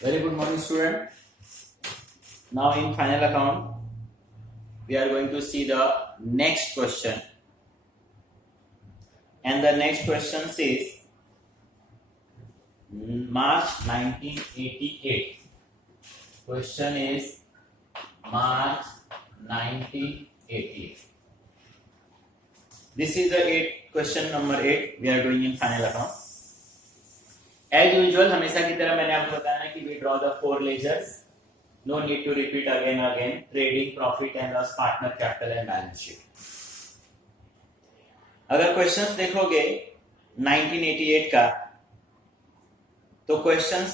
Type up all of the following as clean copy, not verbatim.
Very good morning, student. Now in final account, we are going to see the next question. And the next question says March 1988. Question is March 1988. This is the question number 8 we are doing in final account. As usual, हमेशा की तरह मैंने आपको बताया कि we draw the four ledgers. No need to repeat again. Trading, profit and loss, partner capital and balance sheet. अगर questions देखोगे 1988 का, तो questions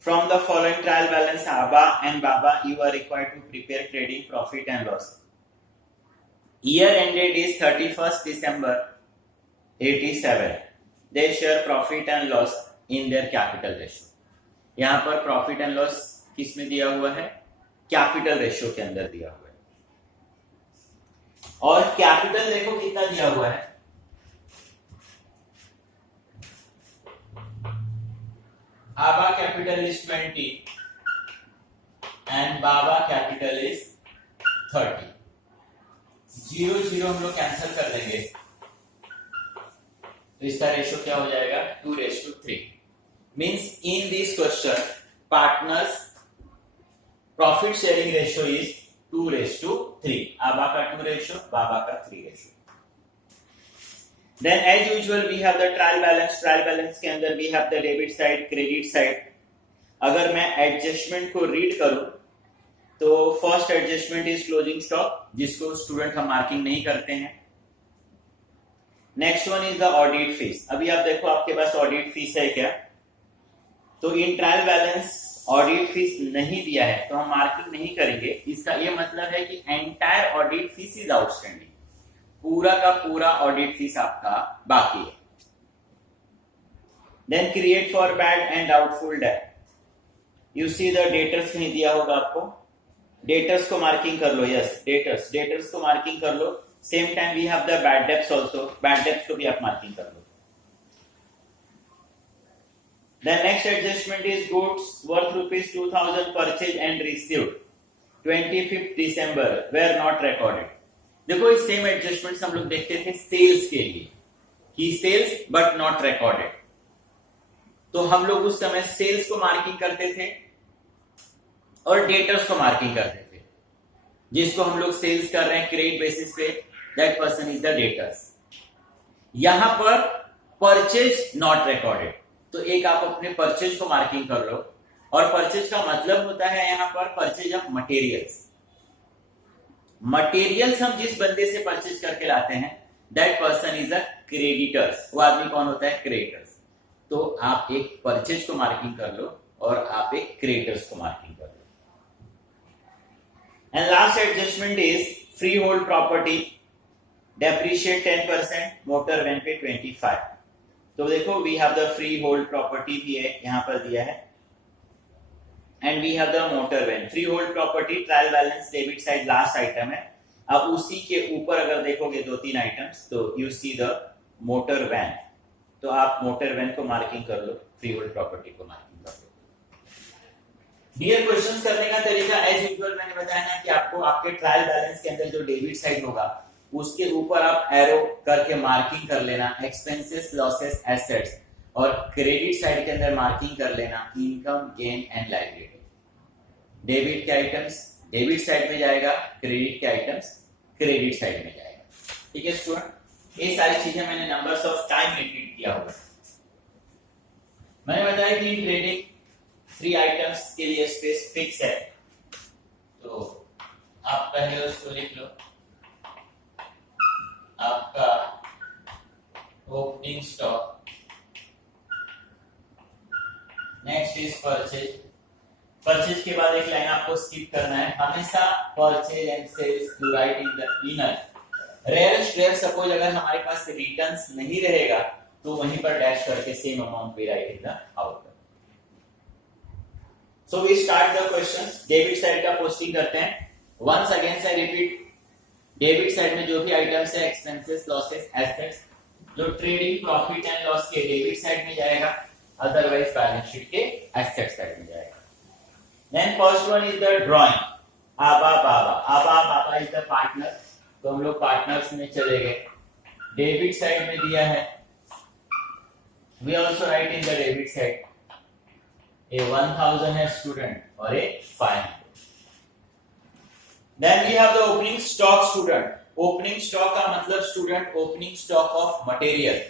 from the following trial balance Abba and Baba, you are required to prepare trading, profit and loss. Year ended is 31st December 87. They share profit and loss in their capital ratio. यहाँ पर profit and loss किस में दिया हुआ है? Capital ratio के अंदर दिया हुआ है. और कैपिटल देखो कितना दिया हुआ है. आबा capital is 20 and Baba capital is 30. 0 हम लोग कैंसिल कर देंगे, तो इसका रेशियो क्या हो जाएगा? 2:3. Means in this question, partners profit sharing ratio is 2:3. Abba ka 2 ratio, Baba ka 3 ratio. Then as usual we have the trial balance. Trial balance के अंदर we have the debit side, credit side. अगर मैं adjustment को read करूं, तो first adjustment is closing stock, जिसको student हम marking नहीं करते हैं. Next one is the audit fees. अभी आप देखो आपके पास ऑडिट फीस है क्या? तो in trial balance audit fees नहीं दिया है, तो हम मार्किंग नहीं करेंगे. इसका ये मतलब है कि entire audit fees is outstanding. पूरा का पूरा ऑडिट फीस आपका बाकी है. Then create for bad and doubtful debt. You see the debtors नहीं दिया होगा आपको. डेटर्स को मार्किंग कर लो. यस, डेटर्स को मार्किंग कर लो. Same time we have the bad debts also. Bad debts को भी आप मार्किंग कर लो. The next adjustment is goods worth rupees 2000 purchased and received 25th December were not recorded. देखो इस सेम एडजस्टमेंट हम लोग देखते थे सेल्स के लिए कि सेल्स बट नॉट रिकॉर्डेड. तो हम लोग उस समय सेल्स को मार्किंग करते थे और डेटर्स को मार्किंग करते थे. जिसको हम लोग सेल्स कर रहे हैं क्रेडिट बेसिस पे, that person is the debtors. यहां पर परचेज नॉट रिकॉर्डेड, तो एक आप अपने परचेज को मार्किंग कर लो. और परचेज का मतलब होता है यहां पर परचेज ऑफ मटेरियल्स. मटेरियल्स हम जिस बंदे से परचेज करके लाते हैं, that person is a creditors. वो आदमी कौन होता है? क्रेडिटर्स. तो आप एक परचेज को मार्किंग कर लो और आप एक क्रेडिटर्स को मार्किंग कर लो. And last adjustment is free hold property. Depreciate 10%, motor van पे 25. तो देखो we have the free hold property भी है यहां पर दिया है, and we have the motor van. Free hold property trial balance debit side last item है. अब उसी के ऊपर अगर देखोगे 2-3 आइटम्स, तो you see the motor van. तो आप मोटर वैन को मार्किंग कर लो, फ्री होल्ड प्रॉपर्टी को मार्किंग कर लो. डियर क्वेश्चंस करने का तरीका एज यूजुअल मैंने बताया ना कि आपको आपके ट्रायल बैलेंस के अंदर जो डेबिट साइड होगा उसके ऊपर आप एरो करके मार्किंग कर लेना एक्सपेंसेस, लॉसेस, एसेट्स. और क्रेडिट साइड के अंदर मार्किंग कर लेना income, gain and liability. Debit के आइटम्स डेबिट साइड में जाएगा, क्रेडिट के आइटम्स क्रेडिट साइड में जाएगा. ठीक है स्टूडेंट, ये सारी चीजें मैंने नंबर्स ऑफ टाइम रिपीट किया होगा. मैंने बताया कि ट्रेडिंग 3 आइटम्स के लिए स्पेस फिक्स है, तो आप पहले उसको लिख लो. आपका opening stock, next is purchase. Purchase के बाद एक लाइन आपको स्किप करना है. हमेशा purchase and sales you write in the inner. रेयर सपोज अगर हमारे पास रिटर्न्स नहीं रहेगा, तो वहीं पर डैश करके same amount we write in the output. So we start the questions. Debit side का पोस्टिंग करते हैं. Once again I repeat, debit side में जो भी आइटम्स है एक्सपेंसेस, लॉसेस, एसेट्स, जो ट्रेडिंग, प्रॉफिट एंड लॉस के डेबिट साइड में जाएगा. अदरवाइज बैलेंस शीट के एसेट साइड में जाएगा। Then first one is the drawing. आबा बाबा इज द पार्टनर, तो हम लोग पार्टनर्स में चले गए। डेबिट साइड में दिया है, we also write in the debit side a 1000 है स्टूडेंट और a 500। Then we have the opening stock student. Opening stock का मतलब student opening stock of material.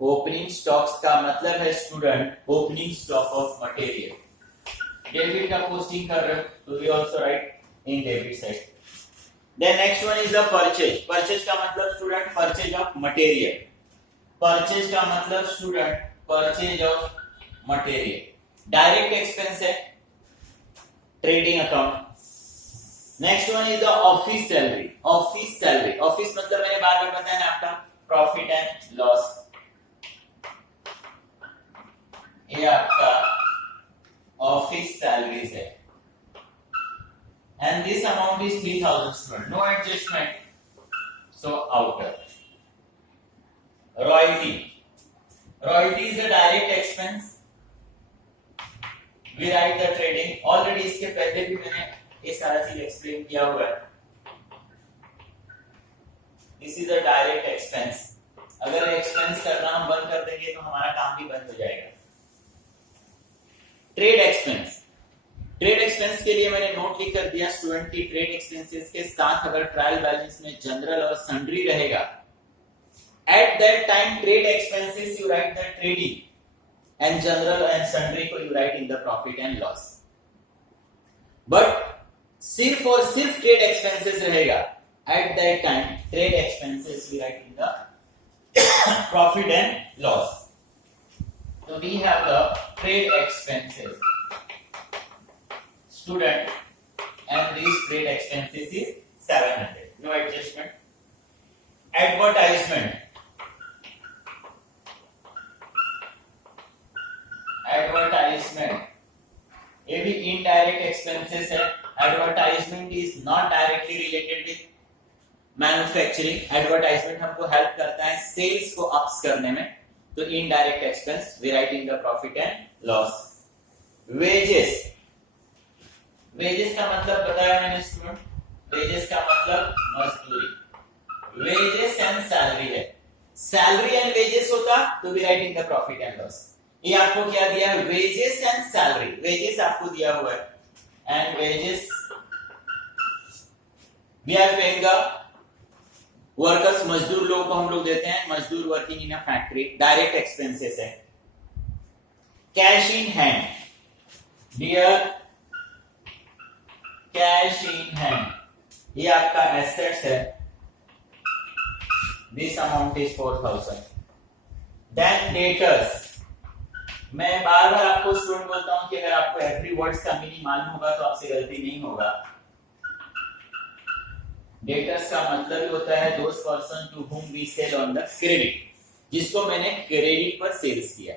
Opening stocks का मतलब है student opening stock of material. Debit का posting कर रहे हो तो we also write in debit side. Then next one is the purchase. Purchase का मतलब student purchase of material. Purchase का मतलब student purchase of material. Direct expense है, trading account. Next one is the office salary. Office salary, office मतलब मैंने बार बार बताया ना आपका प्रॉफिट एंड लॉस। ये आपका ऑफिस सैलरीज है and this amount is 3000 student, no adjustment, so outer. Royalty is a direct expense, we write the trading। already इसके पहले भी मैंने ये सारा चीज एक्सप्लेन किया हुआ है। this is a direct expense। अगर एक्सपेंस करना हम बंद कर देंगे तो हमारा काम भी बंद हो जाएगा। ट्रेड एक्सपेंस, ट्रेड एक्सपेंस के लिए मैंने नोट लिख कर दिया स्टूडेंट की ट्रेड एक्सपेंसेस के साथ अगर ट्रायल बैलेंस में जनरल और सन्ड्री रहेगा, at that time trade expenses you write the trading and general and sundry को you write in the profit and loss. But सिर्फ और सिर्फ ट्रेड एक्सपेंसेस रहेगा, at that time trade expenses we write in the profit and loss. So we have the trade expenses student and these trade expenses is 700, no adjustment. Advertisement ये भी indirect expenses है। Advertisement is not directly related with manufacturing. Advertisement हमको help करता है sales को ups करने में, तो indirect expense we write in the profit and loss. Wages, wages का मतलब बताया मैंने स्टूडेंट, वेजेस का मतलब मजदूरी। वेजेस एंड सैलरी है, सैलरी एंड वेजेस होता तो we write in the profit and loss. ये आपको क्या दिया है, वेजेस एंड सैलरी। वेजेस आपको दिया हुआ है and wages we are paying the workers, मजदूर लोगों को हम लोग देते हैं, मजदूर working in a factory. Direct expenses है। Cash in hand, dear cash in hand ये आपका एसेट्स है, this amount is 4000। Then debtors, मैं बार बार आपको स्टूडेंट बोलता हूं कि अगर आपको एवरी वर्ड्स का मीनिंग मालूम होगा तो आपसे गलती नहीं होगा। डेटर्स का मतलब होता है those person to whom we sell on the credit, जिसको मैंने क्रेडिट पर सेल्स किया।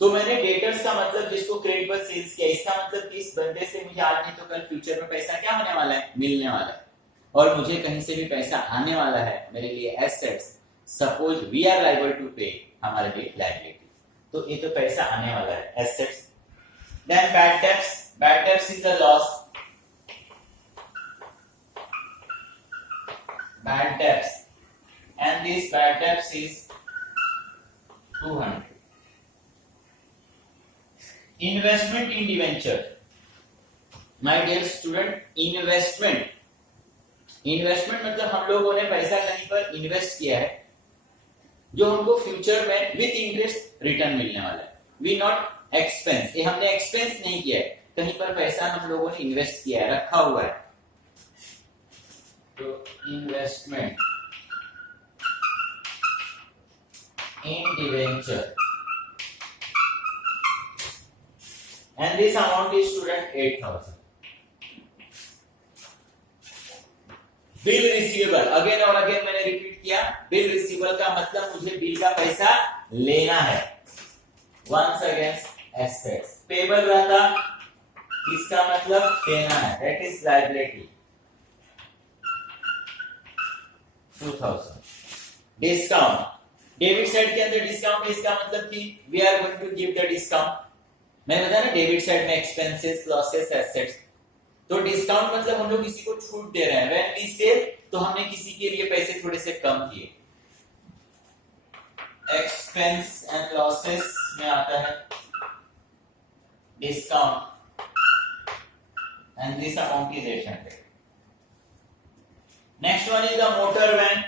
तो मैंने डेटर्स का मतलब जिसको क्रेडिट पर सेल्स किया, इसका मतलब कि इस बंदे से मुझे आज नहीं तो कल फ्यूचर में पैसा क्या होने वाला है, मिलने वाला है, और मुझे कहीं से भी पैसा आने वाला है मेरे लिए assets. Suppose we are liable to pay, हमारे लिए लायबिलिटी, तो ये तो पैसा आने वाला है, assets. Then bad debts, bad debts is the loss. Bad debts and this bad debts is 200. Investment in debenture, my dear student, investment मतलब हम लोगों ने पैसा कहीं पर इन्वेस्ट किया है जो हमको फ्यूचर में विथ इंटरेस्ट रिटर्न मिलने वाला है। वी नॉट एक्सपेंस, ये हमने एक्सपेंस नहीं किया है, कहीं पर पैसा हम लोगों ने इन्वेस्ट किया है, रखा हुआ है। तो investment in debenture and this amount is student 8000। Bill receivable, again और अगेन मैंने रिपीट किया, बिल रिसीवेबल का मतलब मुझे बिल का पैसा लेना है। वंस अगेंस्ट एसेट्स, पेबल रहता इसका मतलब देना है, that is liability 2000। Discount, debit side के अंदर डिस्काउंट है, इसका मतलब कि we are going to give the discount. मैंने बताया ना डेबिट साइड में एक्सपेंसेस, लॉसेस, एसेट्स। तो डिस्काउंट मतलब हम लोग किसी को छूट दे रहे हैं। व्हेन वी सेल तो हमने किसी के लिए पैसे थोड़े से कम किए। एक्सपेंस एंड लॉसेस में आता है discount and this amount is 800। Next one is the motor van.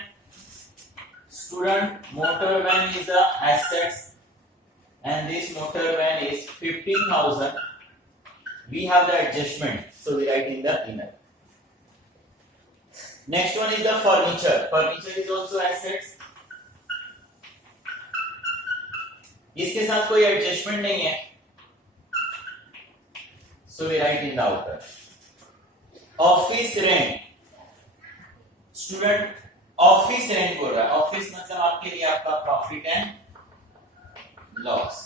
Student, motor van is the assets and this motor van is 15,000. We have the adjustment, so we write in the inner. Next one is the furniture. Furniture is also assets. इसके साथ कोई adjustment नहीं है, so we write in the outer. Office rent. Student, office rent बोल रहा है। Office मतलब आपके लिए आपका profit and loss,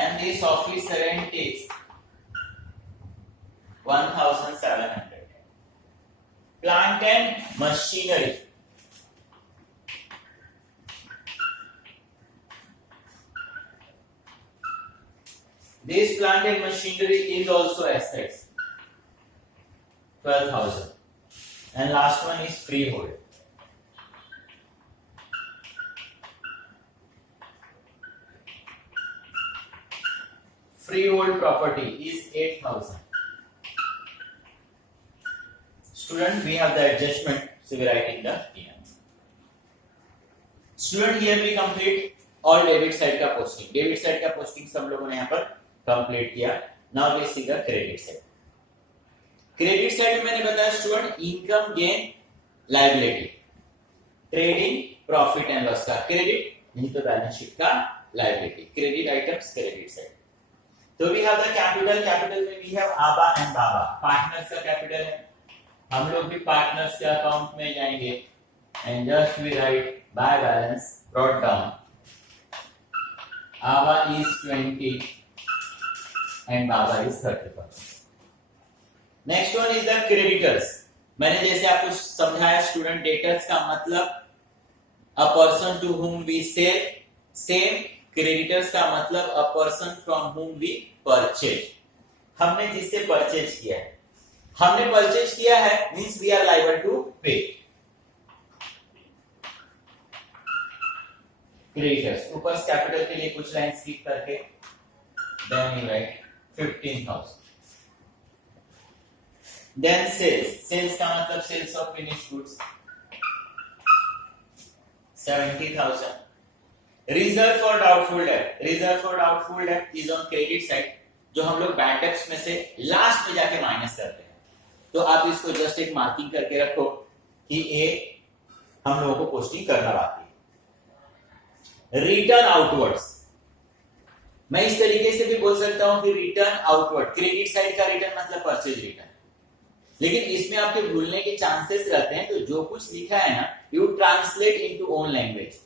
and this office rent is 1,700. Plant and machinery. This plant and machinery is also assets, 12,000. And last one is freehold. Freehold property is 8,000. Student, we have the adjustment, so we write in the inner. Student, here we complete all debit side का posting. Debit side का posting सब लोगों ने यहाँ पर complete किया. Now we see the credit side. Credit side में मैंने बताया student income gain liability, trading profit and loss का credit, नहीं तो बैलेंस शीट का liability. Credit items credit side. तो we have the capital. Capital में we have Aba and Baba, partners का कैपिटल है। हम लोग भी पार्टनर्स के अकाउंट में जाएंगे and just we write by balance brought down Aba is 20 and Baba is 30%। Next one is the creditors. मैंने जैसे आपको समझाया स्टूडेंट, डेटर्स का मतलब a person to whom we cell, same creditors का मतलब a person from whom we purchase. हमने जिससे परचेज किया है, हमने परचेज किया है means we are liable to pay. Creditors ऊपर कैपिटल के लिए कुछ लाइन स्किप करके then you write 15,000। Then sales. Sales का मतलब sales of finished goods 70,000। Reserve for doubtful debt. Reserve for doubtful debt is on credit side, जो हम लोग बैड डेट्स में से लास्ट में जाके माइनस करते हैं। तो आप इसको जस्ट एक मार्किंग करके रखो कि ये हम लोगों को पोस्टिंग करना बाकी है। रिटर्न आउटवर्ड्स, मैं इस तरीके से भी बोल सकता हूं कि रिटर्न आउटवर्ड। क्रेडिट साइड का रिटर्न मतलब परचेज रिटर्न, लेकिन इसमें आपके भूलने के चांसेस रहते हैं। तो जो कुछ लिखा है ना, you translate into own language.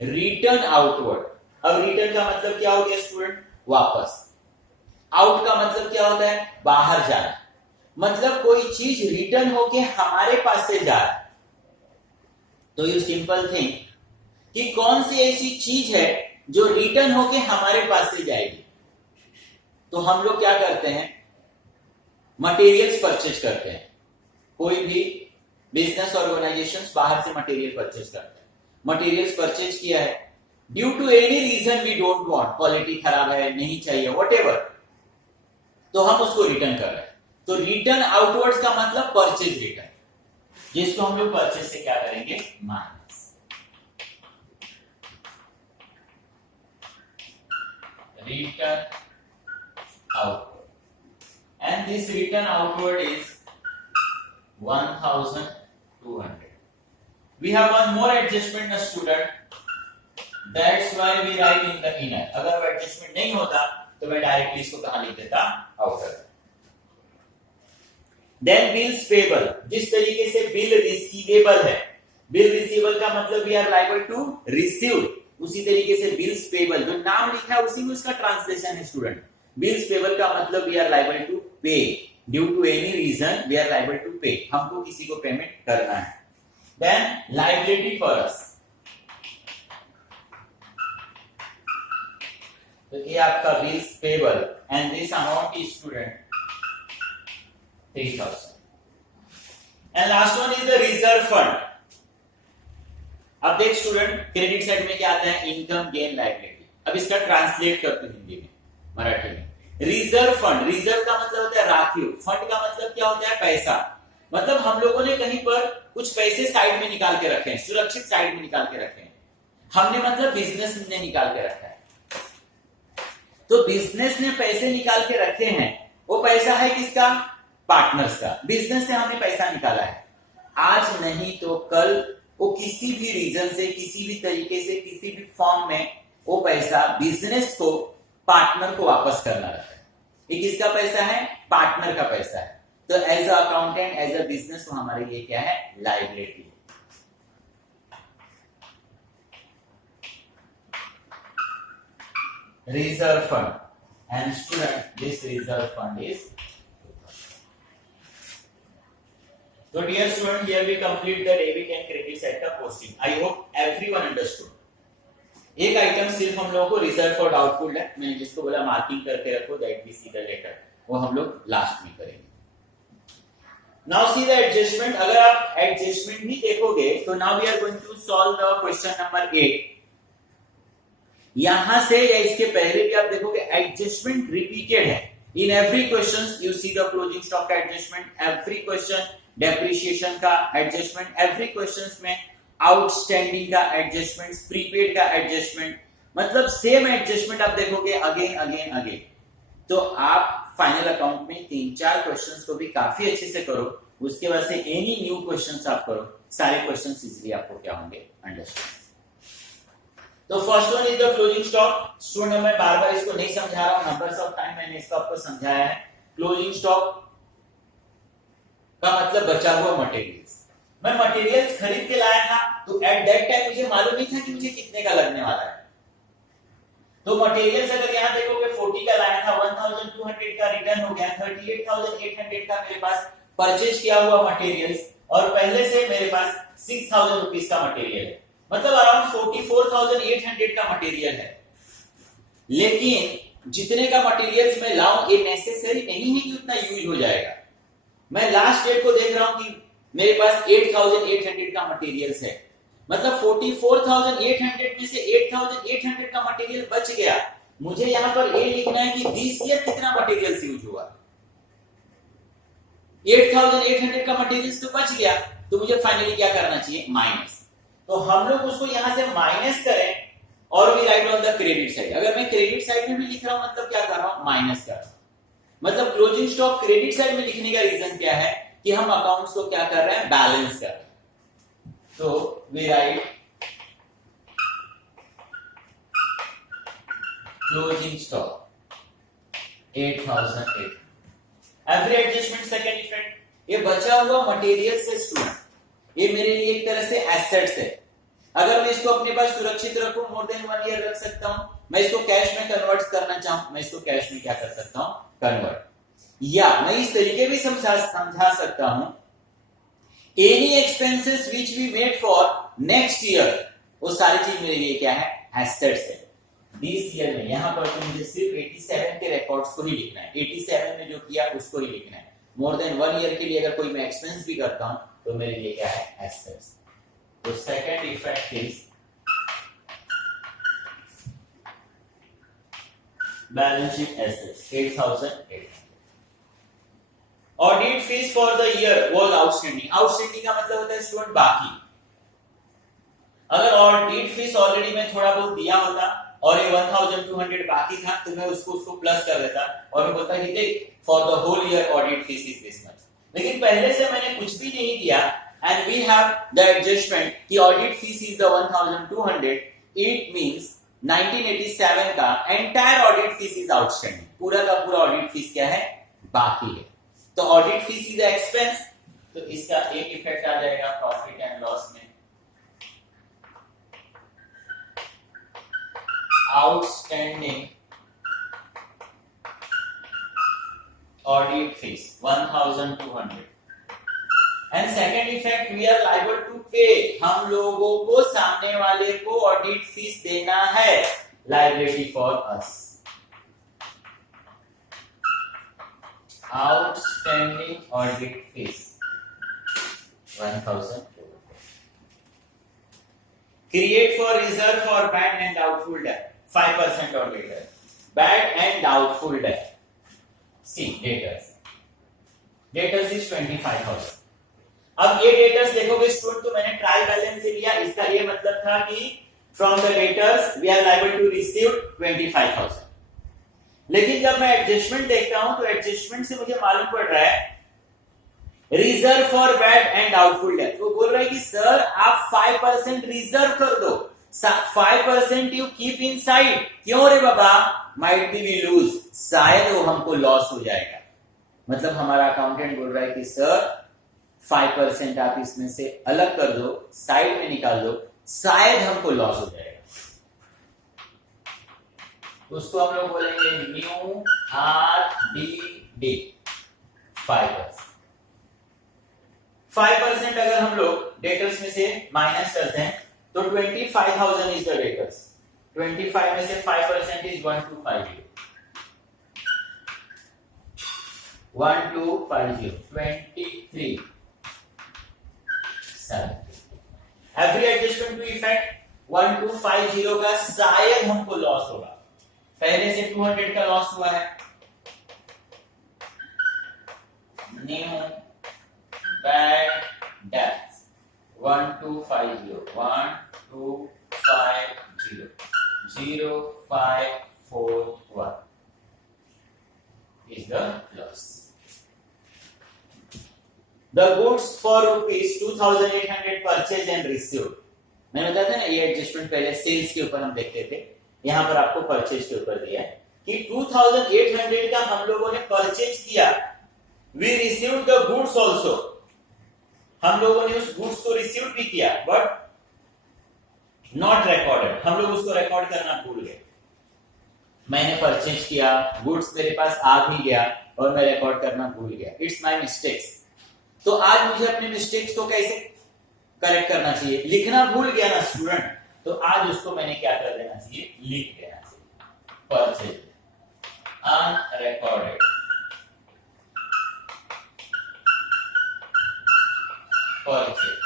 Return outward. अब रिटर्न का मतलब क्या हो गया स्टूडेंट? वापस। आउट का मतलब क्या होता है? बाहर जाना। मतलब कोई चीज रिटर्न होके हमारे पास से जा रहा है। तो यू सिंपल थिंक कि कौन सी ऐसी चीज है जो रिटर्न होके हमारे पास से जाएगी। तो हम लोग क्या करते हैं? मटेरियल्स परचेज करते हैं। कोई भी बिजनेस ऑर्गेनाइजेशंस बाहर से मटेरियल परचेज करते हैं। मटेरियल्स परचेज किया है, due to any reason we don't want, quality खराब है, नहीं चाहिए, व्हाटएवर, तो हम उसको रिटर्न कर रहे हैं। तो रिटर्न आउटवर्ड्स का मतलब परचेज रिटर्न, जिसको हम लोग परचेज से क्या करेंगे? Minus. Return outward, and this return outward is 1,200. We have one more adjustment, a student. That's why we write in the inner. अगर वो एडजस्टमेंट नहीं होता तो मैं डायरेक्टली इसको कहां लिख देता? आउटर। Then bills payable. जिस तरीके से बिल रिसीवेबल है, बिल रिसीवेबल का मतलब we are liable to receive, उसी तरीके से बिल्स पेबल जो नाम लिखा है उसी में उसका ट्रांसलेशन है स्टूडेंट। बिल्स पेबल का मतलब we are liable to pay, due to any reason we are liable to pay, हमको किसी को पेमेंट करना है। Then liability for us. तो ये आपका bills payable and this amount is student 3000 and last one is the reserve fund. अब देख स्टूडेंट, क्रेडिट साइड में क्या आता है, इनकम गेन लायबिलिटी। अब इसका ट्रांसलेट करते हैं हिंदी में, मराठी में। रिजर्व फंड, रिजर्व का मतलब होता है राखिव, फंड का मतलब क्या होता है, पैसा। मतलब हम लोगों ने कहीं पर कुछ पैसे साइड में निकाल के रखे हैं, सुरक्षित साइड में निकाल के रखे हैं। हमने मतलब बिजनेस ने निकाल के रखा है। तो बिजनेस ने पैसे निकाल के रखे हैं, वो पैसा है किसका, पार्टनर्स का। बिजनेस से हमने पैसा निकाला है, आज नहीं तो कल वो किसी भी रीजन से, किसी भी तरीके से, किसी भी फॉर्म में वो पैसा बिजनेस को, पार्टनर को वापस करना रहता है। ये किसका पैसा है, पार्टनर का पैसा है। तो as a accountant, as a business, तो हमारे लिए क्या है, liability. Reserve fund and student this reserve fund is. So dear student, here we complete the debit and credit side का posting. I hope everyone understood. एक item सिर्फ हम लोगों को रिजर्व फॉर डाउटफुल है, मैंने जिसको बोला मार्किंग करके रखो, that we see the later, वो हम लोग लास्ट में करेंगे। Now see the adjustment. अगर आप एडजस्टमेंट भी देखोगे तो now we are going to solve the question number 8। यहां से या इसके पहले भी आप देखोगे एडजस्टमेंट रिपीटेड है। In every question you see the closing stock का एडजस्टमेंट, एवरी क्वेश्चन डेप्रिसिएशन का एडजस्टमेंट, एवरी क्वेश्चंस में आउटस्टैंडिंग का एडजस्टमेंट, प्रीपेड का एडजस्टमेंट, मतलब सेम एडजस्टमेंट आप देखोगे अगेन अगेन अगेन। तो आप फाइनल अकाउंट में 3-4 क्वेश्चंस को भी काफी अच्छे से करो, उसके बाद से एनी न्यू क्वेश्चंस आप करो, सारे क्वेश्चंस इजीली आपको क्या होंगे, अंडरस्टैंड। तो first one is the closing stock. Student मैं बार बार इसको नहीं समझा रहा हूं, नंबर्स ऑफ टाइम मैंने इसको आपको समझाया है। क्लोजिंग स्टॉक का मतलब बचा हुआ मटेरियल्स। मैं मटेरियल्स खरीद के लाया था, तो एट दैट टाइम मुझे मालूम नहीं था कि मुझे कितने का लगने वाला है। तो मटेरियल्स अगर यहां देखोगे 40 का लाया था, 1200 का रिटर्न हो गया, 38,800 का मेरे पास परचेज किया हुआ मटेरियल्स, और पहले से मेरे पास 6,000 रुपीस का मटेरियल है, मतलब अराउंड 44,800 का मटेरियल है। लेकिन जितने का मटेरियल्स मैं लाऊं, ये नेसेसरी नहीं है कि उतना यूज हो जाएगा। मैं लास्ट डेट को देख रहा हूं कि मेरे पास 8,800 का मटेरियल्स है, मतलब 44,800 में से 8,800 का मटेरियल बच गया। मुझे यहां पर ये लिखना है कि दिस ईयर कितना मटेरियल्स यूज हुआ। 8,800 का मटेरियल्स तो बच गया, तो मुझे फाइनली क्या करना चाहिए, माइनस। तो हम लोग उसको यहां से माइनस करें और we write on the credit side. अगर मैं क्रेडिट साइड में भी लिख रहा हूं, मतलब क्या कर रहा हूं, माइनस कर रहा हूं। मतलब क्लोजिंग स्टॉक क्रेडिट साइड में लिखने का रीजन क्या है कि हम अकाउंट्स को क्या कर रहे हैं, बैलेंस कर रहे हैं। तो we write closing stock 8,800। Every adjustment second effect, ये बचा हुआ मटेरियल से स्टूडेंट, ये मेरे लिए एक तरह से एसेट्स है। अगर मैं इसको अपने पास सुरक्षित रखूं, मोर देन 1 ईयर रख सकता हूं। मैं इसको कैश में कन्वर्ट करना चाहूं, मैं इसको कैश में क्या कर सकता हूं, कन्वर्ट। या मैं इस तरीके भी समझा सकता हूं, any expenses which we made for next year, वो सारी चीज मेरे लिए क्या है, एसेट्स है। दिस ईयर में यहां पर तो मुझे सिर्फ 87 के रिकॉर्ड्स को ही लिखना है, 87 में जो किया उसको ही लिखना है। मोर देन 1 ईयर के लिए अगर कोई मैं एक्सपेंस भी करता हूं, तो मेरे लिए क्या है, एसेट्स। तो second effect is balance sheet assets 8,800। Audit fees for the year was outstanding. Outstanding का मतलब होता है स्टूडेंट बाकी। अगर ऑडिट फीस ऑलरेडी मैं थोड़ा बहुत दिया होता और ये 1,200 बाकी था, तो मैं उसको प्लस कर देता और मैं बोलता कि देख for the whole year audit fees is this much. लेकिन पहले से मैंने कुछ भी नहीं दिया and we have the adjustment कि audit fees is the 1,200। It means 1987 का entire audit fees is outstanding. पूरा का पूरा ऑडिट फीस क्या है, बाकी है। तो ऑडिट फीस इज एक्सपेंस, तो इसका एक इफेक्ट आ जाएगा प्रॉफिट एंड लॉस में। Outstanding audit fees 1,200 and second effect we are liable to pay. हम लोगों को सामने वाले को ऑडिट फीस देना है, liability for us. Outstanding audit fees 1000। Create for reserve for bad and doubtful debt 5% और later. Bad and doubtful debt, see debtors is 25,000। अब ये डेटर्स देखोगे स्टूडेंट, तो मैंने ट्रायल बैलेंस से लिया, इसका ये मतलब था कि from the debtors we are liable to receive 25,000। लेकिन जब मैं एडजस्टमेंट देखता हूं तो एडजस्टमेंट से मुझे मालूम पड़ रहा है reserve for bad and doubtful date. वो बोल रहा है कि सर आप 5% रिजर्व कर दो, 5% यू कीप इनसाइड। क्यों रे बाबा? माइट बी वी लूज, शायद वो हमको लॉस हो जाएगा। मतलब हमारा अकाउंटेंट बोल रहा है कि सर 5% आप इसमें से अलग कर दो, साइड में निकाल दो, शायद हमको लॉस हो जाएगा। उसको हम लोग बोलेंगे न्यू RDD 5%। 5% अगर हम लोग डेटर्स में से माइनस करते हैं तो 25,000 इज द डेटर्स। 25 में से 5% is 1250। 1250 23 7। Every adjustment two effect 1250 का शायद हमको लॉस होगा। पहले से 200 का लॉस हुआ है। New bad debts 1250 1250 0541 is the loss. The goods for rupees 2,800 purchased and received. मैंने बताया था ना, ये एडजस्टमेंट पहले सेल्स के ऊपर हम देखते थे, यहां पर आपको परचेज के ऊपर दिया है कि 2,800 का हम लोगों ने परचेज किया। We received the goods also, हम लोगों ने उस गुड्स को रिसीव भी किया बट नॉट रिकॉर्डेड, हम लोग उसको रिकॉर्ड करना भूल गए। मैंने परचेज किया, गुड्स मेरे पास आ भी गया और मैं रिकॉर्ड करना भूल गया। It's my mistakes. तो आज मुझे अपने मिस्टेक्स को कैसे करेक्ट करना चाहिए? लिखना भूल गया ना स्टूडेंट, तो आज उसको मैंने क्या कर देना चाहिए? लिख देना चाहिए। Purchase unrecorded purchase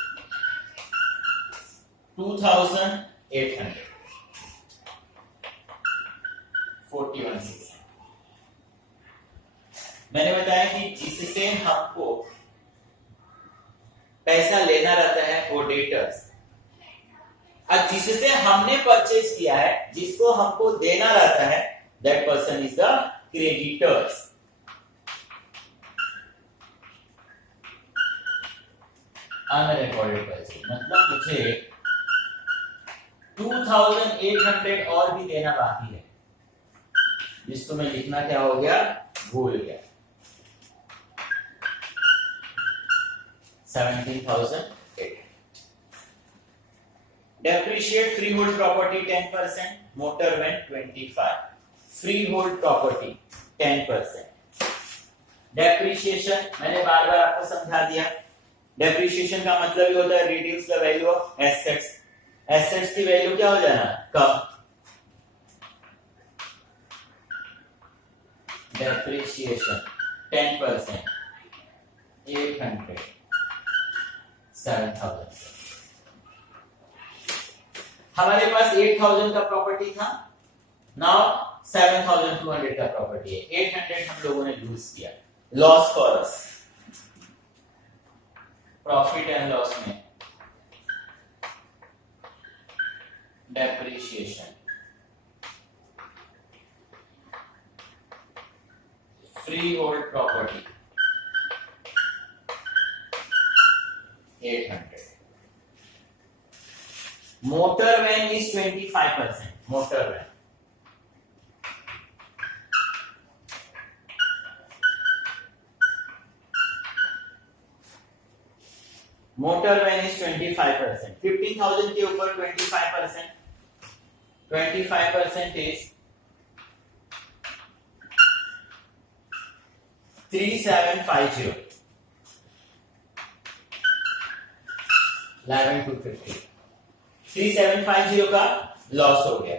2,800 41,600। मैंने बताया कि जिससे हमको पैसा लेना रहता है वो डेटर्स, और जिससे हमने परचेज किया है, जिसको हमको देना रहता है, that person is the creditors. Unrecorded purchase मतलब मुझे 2,800 और भी देना बाकी है, जिसको मैं लिखना क्या हो गया? भूल गया। 17,800। Depreciate freehold property 10%, motor van 25%. Freehold property 10%. Depreciation मैंने बार बार आपको समझा दिया। Depreciation का मतलब ये होता है reduce the value of assets. Assets की वैल्यू क्या हो जाना? कम। Depreciation 10%, 800, 7,000। हमारे पास 8,000 का प्रॉपर्टी था, नाउ 7,200 का प्रॉपर्टी है। 800 हम लोगों ने लूज किया, loss for us. Profit and loss में depreciation, free hold property 800। Motor van is 25%। Motor van motor van is 25%। 15,000 के ऊपर 25%, 25% इज 3,750, 11,250। 3,750 का लॉस हो गया।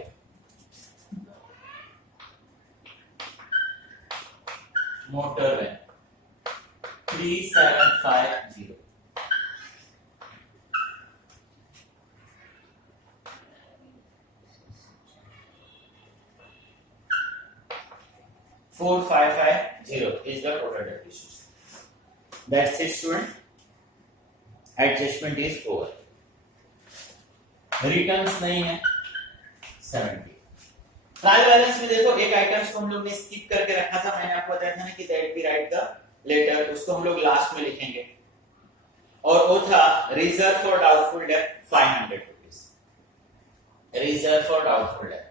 Motor van 3750 4550 is the total depreciation. That's it, student. Adjustment is over. Returns नहीं है 70. Trial balance में देखो एक आइटम्स को हम लोग ने स्किप करके रखा था. मैंने आपको बताया था ना कि that be write the later, उसको हम लोग लास्ट में लिखेंगे. और वो था reserve for doubtful debt 500 rupees. Reserve for doubtful debt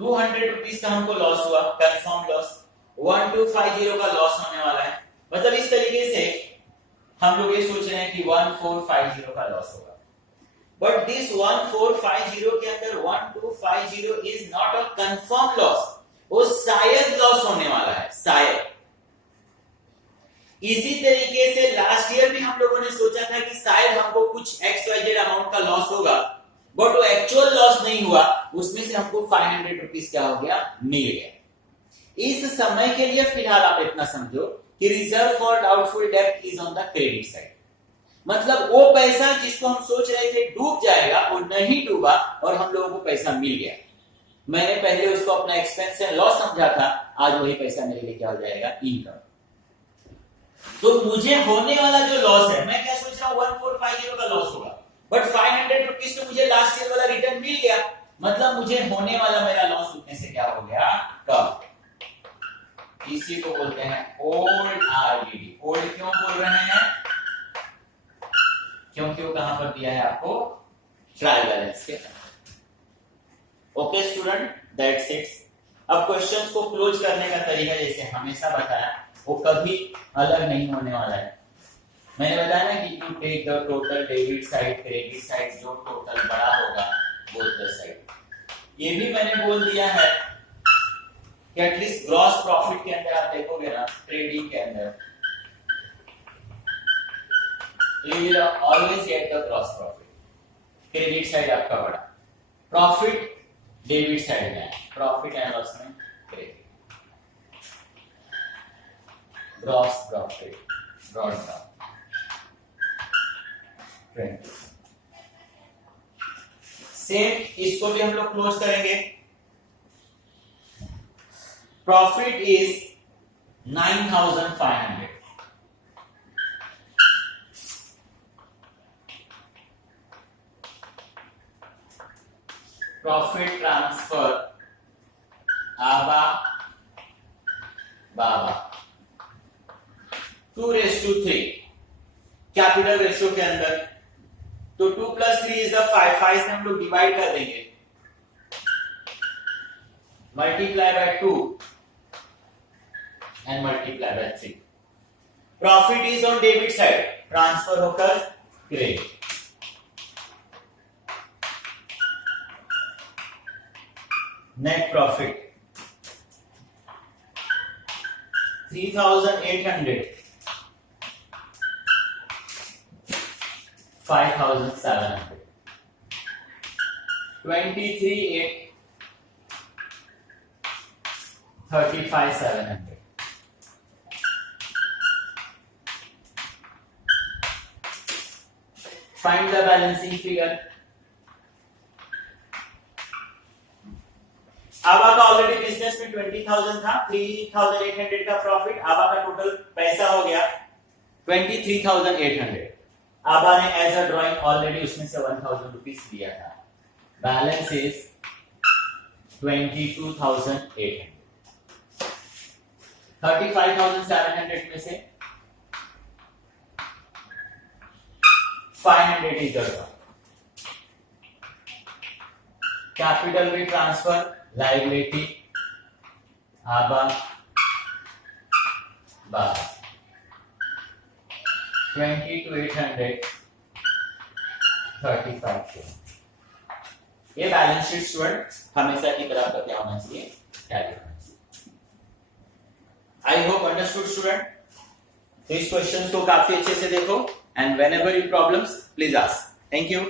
200 rupees का हमको लॉस हुआ, कंफर्म लॉस. 1250 का लॉस होने वाला है. मतलब इस तरीके से हम लोग ये सोच रहे हैं कि 1450 का लॉस होगा. बट दिस 1450 के अंदर 1250 is not a confirm loss. वो शायद लॉस होने वाला है, शायद. इसी तरीके से लास्ट ईयर भी हम लोगों ने सोचा था कि शायद हमको कुछ XYZ अमाउंट का लॉस होगा, बट वो एक्चुअल लॉस नहीं हुआ. उसमें से हमको 500 रुपीज क्या हो गया, मिल गया. इस समय के लिए फिलहाल आप इतना समझो कि reserve for doubtful debt is on the credit side. मतलब वो पैसा जिसको हम सोच रहे थे डूब जाएगा, वो नहीं डूबा और हम लोगों को पैसा मिल गया. मैंने पहले उसको अपना एक्सपेंस एंड लॉस समझा था, आज वही पैसा मेरे लिए क्या हो जाएगा, इनकम. तो मुझे होने वाला जो लॉस है, मैं क्या सोच रहा हूं 1450 का लॉस होगा, बट 500 रुपीज तो मुझे लास्ट ईयर वाला रिटर्न मिल गया. मतलब मुझे होने वाला मेरा लॉस उतने से क्या हो गया, कम. इसी को बोलते हैं ओल्ड आरडीडी. ओल्ड क्यों बोल रहे हैं, क्योंकि वो कहां पर दिया है आपको, ट्रायल बैलेंस के. Okay student, that's it. अब क्वेश्चंस को क्लोज करने का तरीका जैसे हमेशा बताया, वो कभी अलग नहीं होने वाला है. मैंने बताया ना कि you take the total debit side, credit side, जो टोटल बड़ा होगा बोथ द साइड. ये भी मैंने बोल दिया है कि एटलीस्ट ग्रॉस प्रॉफिट के अंदर आप देखोगे ना, ट्रेडिंग के अंदर you will always get the gross profit. Credit side आपका बड़ा, प्रॉफिट डेबिट साइड में, प्रॉफिट एंड लॉस में credit. Gross profit, broad profit. Same इसको भी हम लोग क्लोज करेंगे. Profit is 9500. प्रॉफिट ट्रांसफर आबा बाबा 2:3 कैपिटल रेशियो के अंदर. तो 2 + 3 इज द 5. 5 से हम लोग डिवाइड कर देंगे, multiply by 2 and multiply by 3. Profit is on debit side, transfer होकर credit. Net profit 3800, 5700, 23,800, 35,700. Find the balancing figure. आबा का ऑलरेडी बिजनेस में 20,000 था, 3,800 का प्रॉफिट. आबा का टोटल पैसा हो गया 23,800. आबा ने एज अ ड्राइंग ऑलरेडी उसमें से 1,000 रुपीज दिया था. Balance is 22,800. 35,700 में से 500 इज द कैपिटल री ट्रांसफर, लाइबिलिटी आबा बाबा 22,800, 35,000. ये बैलेंस शीट स्टूडेंट हमेशा की तरह का क्या होना चाहिए, टैली होना चाहिए. I hope understood student. तो इस क्वेश्चन को काफी अच्छे से देखो and whenever you problems please ask. Thank you.